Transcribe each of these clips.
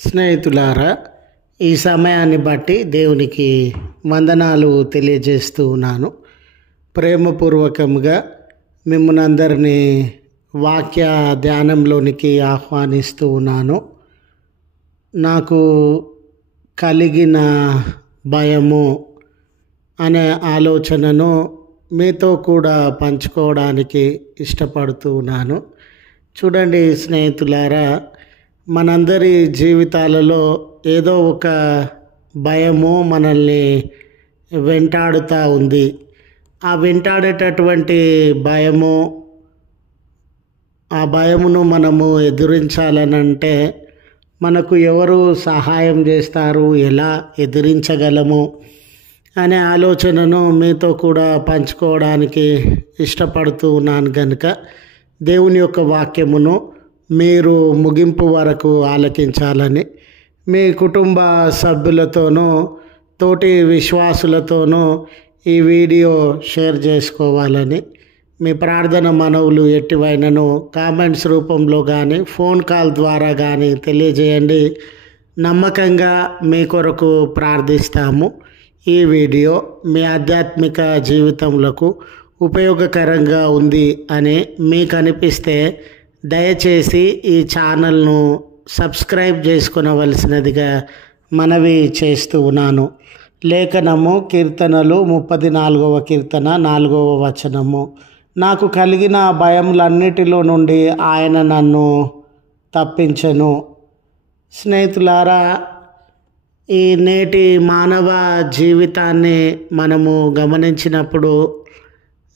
స్నేహితులారా, ఈ సమయాన్ని బట్టి దేవునికి వందనాలు తెలియజేస్తూ ఉన్నాను. ప్రేమపూర్వకంగా మిమ్మల్ని అందరినీ వాక్య ధ్యానంలోనికి ఆహ్వానిస్తూ ఉన్నాను. నాకు కలిగిన భయము అనే ఆలోచనను మీతో కూడా పంచుకోవడానికి ఇష్టపడుతూ ఉన్నాను. చూడండి స్నేహితులారా, మనందరి జీవితాలలో ఏదో ఒక భయము మనల్ని వెంటాడుతూ ఉంది. ఆ వెంటాడేటటువంటి భయము, ఆ భయమును మనము ఎదిరించాలనంటే మనకు ఎవరు సహాయం చేస్తారు, ఎలా ఎదిరించగలము అనే ఆలోచనను మీతో కూడా పంచుకోవడానికి ఇష్టపడుతూ ఉన్నాను. కనుక దేవుని యొక్క వాక్యమును మీరు ముగింపు వరకు ఆలకించాలని, మీ కుటుంబ సభ్యులతోనూ తోటి విశ్వాసులతోనూ ఈ వీడియో షేర్ చేసుకోవాలని, మీ ప్రార్థన మనవులు ఎట్టివైనను కామెంట్స్ రూపంలో కానీ ఫోన్ కాల్ ద్వారా కానీ తెలియజేయండి. నమ్మకంగా మీ కొరకు ప్రార్థిస్తాము. ఈ వీడియో మీ ఆధ్యాత్మిక జీవితములకు ఉపయోగకరంగా ఉంది అని మీకు అనిపిస్తే దయచేసి ఈ ఛానల్ను సబ్స్క్రైబ్ చేసుకునవలసినదిగా మనవి చేస్తూ ఉన్నాను. లేఖనము కీర్తనలు 34వ కీర్తన 4వ వచనము. నాకు కలిగిన భయములన్నిటిలో నుండి ఆయన నన్ను తప్పించెను. స్నేహితులారా, ఈ నేటి మానవ జీవితాన్ని మనము గమనించినప్పుడు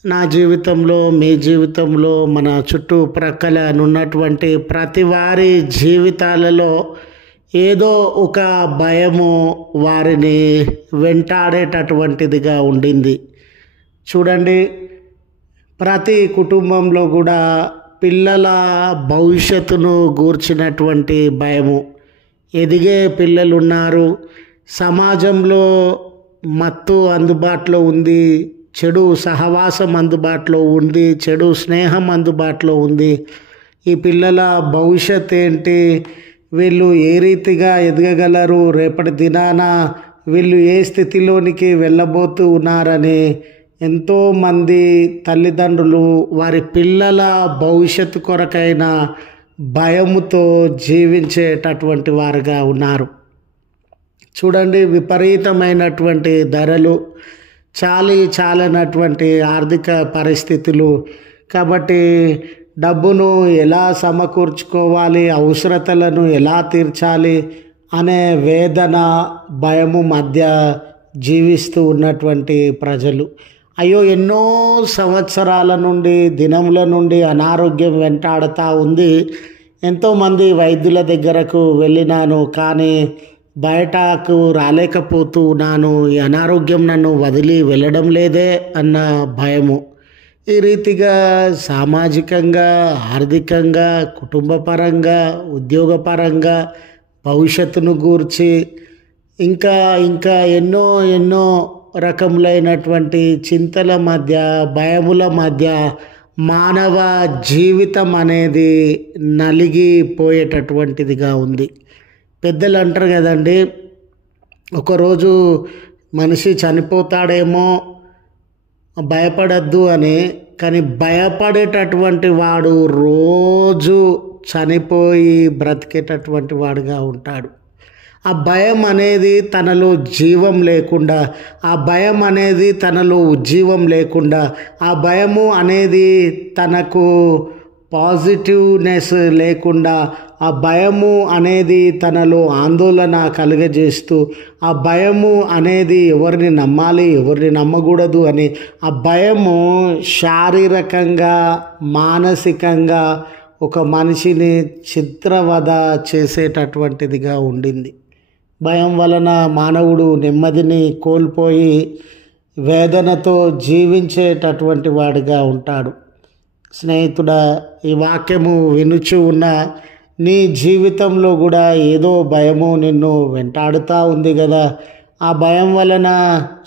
నా జీవితంలో, మీ జీవితంలో, మన చుట్టుప్రక్కల ఉన్నటువంటి ప్రతి వారి జీవితాలలో ఏదో ఒక భయము వారిని వెంటాడేటటువంటిదిగా ఉండింది. చూడండి, ప్రతి కుటుంబంలో కూడా పిల్లల భవిష్యత్తును గూర్చినటువంటి భయము. ఎదిగే పిల్లలు ఉన్నారు, సమాజంలో మత్తు అందుబాటులో ఉంది, చెడు సహవాసం అందుబాటులో ఉంది, చెడు స్నేహం అందుబాటులో ఉంది. ఈ పిల్లల భవిష్యత్ ఏంటి, వీళ్ళు ఏ రీతిగా ఎదగగలరు, రేపటి దినాన వీళ్ళు ఏ స్థితిలోనికి వెళ్ళబోతూ ఉన్నారని ఎంతోమంది తల్లిదండ్రులు వారి పిల్లల భవిష్యత్తు కొరకైన భయముతో జీవించేటటువంటి వారుగా ఉన్నారు. చూడండి, విపరీతమైనటువంటి ధరలు, చాలనటువంటి ఆర్థిక పరిస్థితులు. కాబట్టి డబ్బును ఎలా సమకూర్చుకోవాలి, అవసరతలను ఎలా తీర్చాలి అనే వేదన, భయము మధ్య జీవిస్తూ ఉన్నటువంటి ప్రజలు. అయ్యో, ఎన్నో సంవత్సరాల నుండి, దినముల నుండి అనారోగ్యం వెంటాడుతూ ఉంది. ఎంతోమంది వైద్యుల దగ్గరకు వెళ్ళినాను, కానీ బయటకు రాలేకపోతూ ఉన్నాను. ఈ అనారోగ్యం నన్ను వదిలి వెళ్ళడం లేదే అన్న భయము. ఈ రీతిగా సామాజికంగా, ఆర్థికంగా, కుటుంబపరంగా, ఉద్యోగపరంగా, భవిష్యత్తును గూర్చి ఇంకా ఎన్నో రకములైనటువంటి చింతల మధ్య, భయముల మధ్య మానవ జీవితం అనేది నలిగిపోయేటటువంటిదిగా ఉంది. పెద్దలు అంటారు కదండి, ఒకరోజు మనిషి చనిపోతాడేమో భయపడద్దు అని, కానీ భయపడేటటువంటి వాడు రోజు చనిపోయి బ్రతికేటటువంటి వాడుగా ఉంటాడు. ఆ భయం అనేది తనలో జీవం లేకుండా, ఆ భయం అనేది తనలో ఉజ్జీవం లేకుండా, ఆ భయము అనేది తనకు పాజిటివ్నెస్ లేకుండా, ఆ భయము అనేది తనలో ఆందోళన కలుగజేస్తూ, ఆ భయము అనేది ఎవరిని నమ్మాలి, ఎవరిని నమ్మకూడదు అని, ఆ భయము శారీరకంగా, మానసికంగా ఒక మనిషిని చిత్రవద చేసేటటువంటిదిగా ఉండింది. భయం వలన మానవుడు నెమ్మదిని కోల్పోయి వేదనతో జీవించేటటువంటి వాడిగా ఉంటాడు. స్నేహితుడా, ఈ వాక్యము వినుచు ఉన్న నీ జీవితంలో కూడా ఏదో భయము నిన్ను వెంటాడుతూ ఉంది కదా. ఆ భయం వలన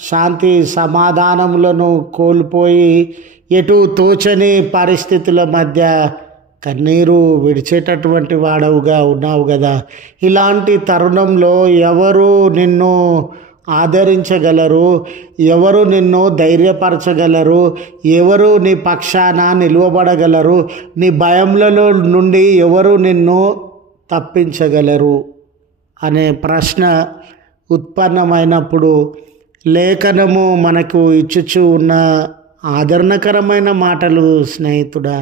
శాంతి సమాధానములను కోల్పోయి ఎటు తోచని పరిస్థితుల మధ్య కన్నీరు విడిచేటటువంటి వాడవుగా ఉన్నావు కదా. ఇలాంటి తరుణంలో ఎవరు నిన్ను ఆదరించగలరు, ఎవరు నిన్ను ధైర్యపరచగలరు, ఎవరు నీ పక్షాన నిలువబడగలరు, నీ భయములలో నుండి ఎవరు నిన్ను తప్పించగలరు అనే ప్రశ్న ఉత్పన్నమైనప్పుడు లేఖనము మనకు ఇచ్చుచూ ఉన్న ఆదరణకరమైన మాటలు స్నేహితుడా,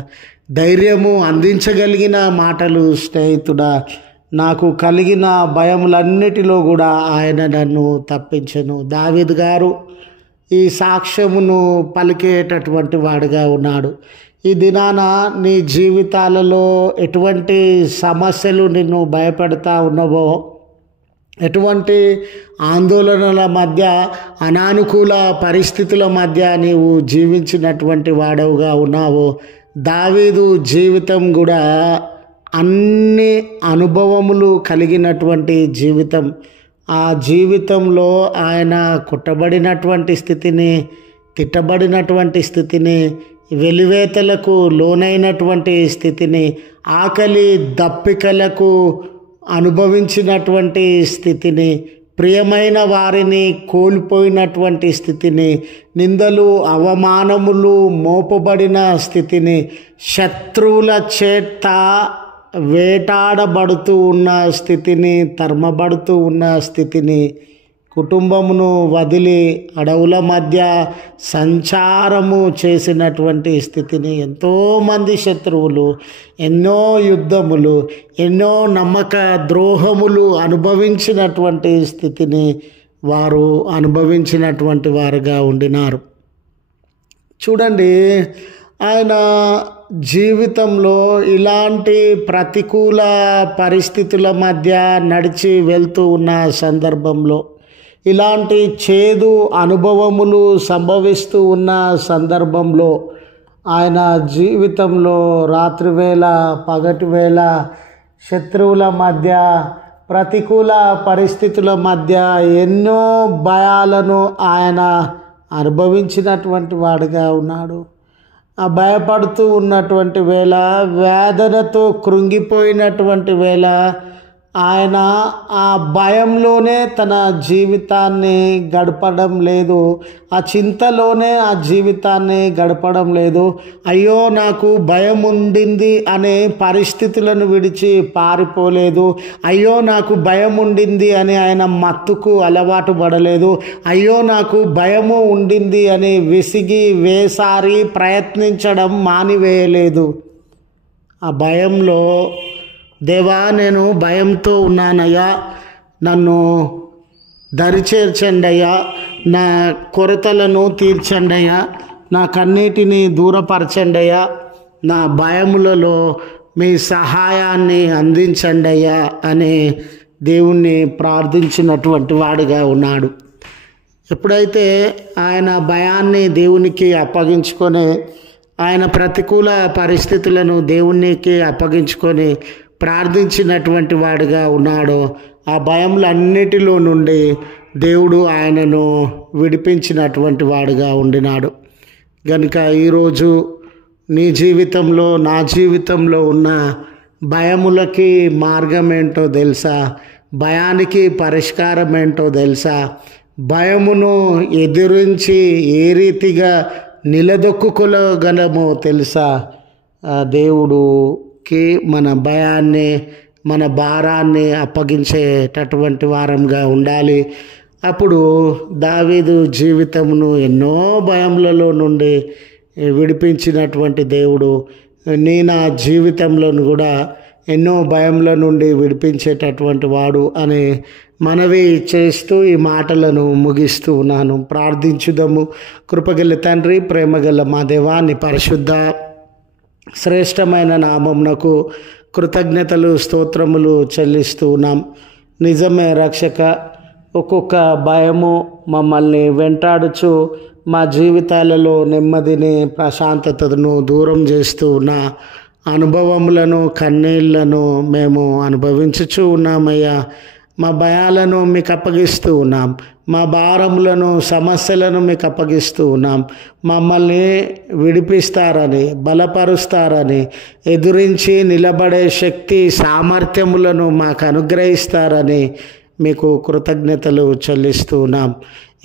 ధైర్యము అందించగలిగిన మాటలు స్నేహితుడా, నాకు కలిగిన భయములన్నిటిలో కూడా ఆయన నన్ను తప్పించెను. దావీదు గారు ఈ సాక్ష్యమును పలికేటటువంటి వాడుగా ఉన్నాడు. ఈ దినాన నీ జీవితాలలో ఎటువంటి సమస్యలు నిన్ను భయపెడతా ఉన్నవో, ఎటువంటి ఆందోళనల మధ్య, అనానుకూల పరిస్థితుల మధ్య నీవు జీవించినటువంటి వాడవుగా ఉన్నావో, దావీదు జీవితం కూడా అన్ని అనుభవములు కలిగినటువంటి జీవితం. ఆ జీవితంలో ఆయన కొట్టబడినటువంటి స్థితిని, తిట్టబడినటువంటి స్థితిని, వెలివేతలకు లోనైనటువంటి స్థితిని, ఆకలి దప్పికలకు అనుభవించినటువంటి స్థితిని, ప్రియమైన వారిని కోల్పోయినటువంటి స్థితిని, నిందలు అవమానములు మోపబడిన స్థితిని, శత్రువుల చేత వేటాడబడుతూ ఉన్న స్థితిని, తరమబడుతూ ఉన్న స్థితిని, కుటుంబమును వదిలి అడవుల మధ్య సంచారము చేసినటువంటి స్థితిని, ఎంతోమంది శత్రువులు, ఎన్నో యుద్ధములు, ఎన్నో నమ్మక ద్రోహములు అనుభవించినటువంటి స్థితిని వారు అనుభవించినటువంటి వారుగా ఉండినారు. చూడండి, ఆయన జీవితంలో ఇలాంటి ప్రతికూల పరిస్థితుల మధ్య నడిచి వెళ్తూ ఉన్న సందర్భంలో, ఇలాంటి చేదు అనుభవములు సంభవిస్తూ ఉన్న సందర్భంలో, ఆయన జీవితంలో రాత్రివేళ పగటివేళ శత్రువుల మధ్య, ప్రతికూల పరిస్థితుల మధ్య ఎన్నో భయాలను ఆయన అనుభవించినటువంటి వాడుగా ఉన్నాడు. ఆ భయపడుతూ ఉన్నటువంటి వేళ, వేదనతో కృంగిపోయినటువంటి వేళ, ఆయన ఆ భయంలోనే తన జీవితాన్ని గడపడం లేదు, ఆ చింతలోనే ఆ జీవితాన్ని గడపడం లేదు. అయ్యో నాకు భయం ఉండింది అనే పరిస్థితులను విడిచి పారిపోలేదు. అయ్యో నాకు భయం ఉండింది అని ఆయన మత్తుకు అలవాటు పడలేదు. అయ్యో నాకు భయము ఉండింది అని విసిగి వేసారి ప్రయత్నించడం మానివేయలేదు. ఆ భయంలో, దేవా నేను భయంతో ఉన్నానయ్యా, నన్ను దరిచేర్చండి అయ్యా, నా కొరతలను తీర్చండి అయ్యా, నా కన్నీటిని దూరపరచండి అయ్యా, నా భయములలో మీ సహాయాన్ని అందించండి అయ్యా అని దేవుణ్ణి ప్రార్థించినటువంటి వాడుగా ఉన్నాడు. ఎప్పుడైతే ఆయన భయాన్ని దేవునికి అప్పగించుకొని, ఆయన ప్రతికూల పరిస్థితులను దేవునికి అప్పగించుకొని ప్రార్థించినటువంటి వాడుగా ఉన్నాడో, ఆ భయములన్నిటిలో నుండి దేవుడు ఆయనను విడిపించినటువంటి వాడుగా ఉండినాడు. కనుక ఈరోజు నీ జీవితంలో, నా జీవితంలో ఉన్న భయములకి మార్గం ఏంటో తెలుసా? భయానికి పరిష్కారం ఏంటో తెలుసా? భయమును ఎదిరించి ఏ రీతిగా నిలదొక్కుకోగలమో తెలుసా? దేవుడుకి మన భయాన్ని, మన భారాన్ని అప్పగించేటటువంటి వారంగా ఉండాలి. అప్పుడు దావీదు జీవితమును ఎన్నో భయములలో నుండి విడిపించినటువంటి దేవుడు నా జీవితంలోను కూడా ఎన్నో భయముల నుండి విడిపించేటటువంటి వాడు అని మనవి చేస్తూ ఈ మాటలను ముగిస్తూ ఉన్నాను. ప్రార్థించుదాము. కృపగల తండ్రి, ప్రేమగల మా దేవా, నీ పరిశుద్ధ శ్రేష్టమైన నామమునకు కృతజ్ఞతలు, స్తోత్రములు చెల్లిస్తూ ఉన్నాం. నిజమే రక్షక, ఒక్కొక్క భయము మమ్మల్ని వెంటాడుచు మా జీవితాలలో నెమ్మదిని, ప్రశాంతతను దూరం చేస్తూ ఉన్న అనుభవములను, కన్నీళ్లను మేము అనుభవించుచూ ఉన్నామయ్యా. మా భయాలను మీకు అప్పగిస్తూ ఉన్నాం, మా భారములను సమస్యలను మీకు అప్పగిస్తూ ఉన్నాం. మమ్మల్ని విడిపిస్తారని, బలపరుస్తారని, ఎదురించి నిలబడే శక్తి సామర్థ్యములను మాకు అనుగ్రహిస్తారని మీకు కృతజ్ఞతలు చెల్లిస్తూ ఉన్నాం.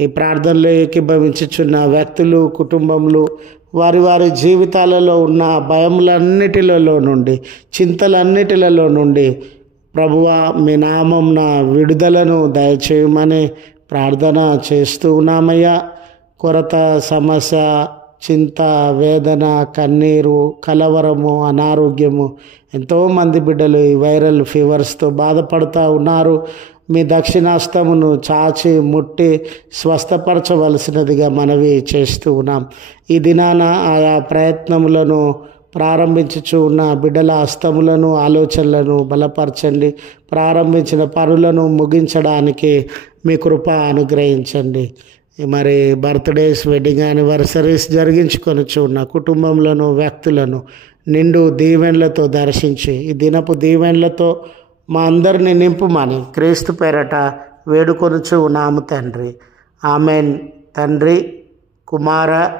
ఈ ప్రార్థనలో ఏకీభవించుచున్న వ్యక్తులు, కుటుంబములు వారి వారి జీవితాలలో ఉన్న భయములన్నిటిలలో నుండి, చింతలన్నిటిలలో నుండి ప్రభువా మీ నామంన విడుదలను దయచేయమని ప్రార్థన చేస్తూ ఉన్నామయ్యా. కొరత, సమస్య, చింత, వేదన, కన్నీరు, కలవరము, అనారోగ్యము, ఎంతోమంది బిడ్డలు ఈ వైరల్ ఫీవర్స్తో బాధపడుతూ ఉన్నారు. మీ దక్షిణాస్తమును చాచి ముట్టి స్వస్థపరచవలసినదిగా మనవి చేస్తూ ఉన్నాం. ఈ దినాన ఆయా ప్రయత్నములను ప్రారంభించుచు ఉన్న బిడ్డల హస్తములను, ఆలోచనలను బలపరచండి. ప్రారంభించిన పనులను ముగించడానికి మీ కృప అనుగ్రహించండి. మరి బర్త్డేస్, వెడ్డింగ్ యానివర్సరీస్ జరిగించుకొనుచు ఉన్న కుటుంబంలోను, వ్యక్తులను నిండు దీవెనలతో దర్శించి ఈ దినపు దీవెనలతో మా అందరిని నింపుమని క్రీస్తు పేరట వేడుకొనుచు ఉన్నాము తండ్రి. ఆమెన్. తండ్రి, కుమార,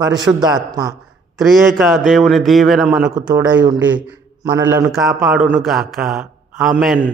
పరిశుద్ధాత్మ త్రియేక దేవుని దీవెన మనకు తోడై ఉండి మనలను కాపాడును గాక. ఆమెన్.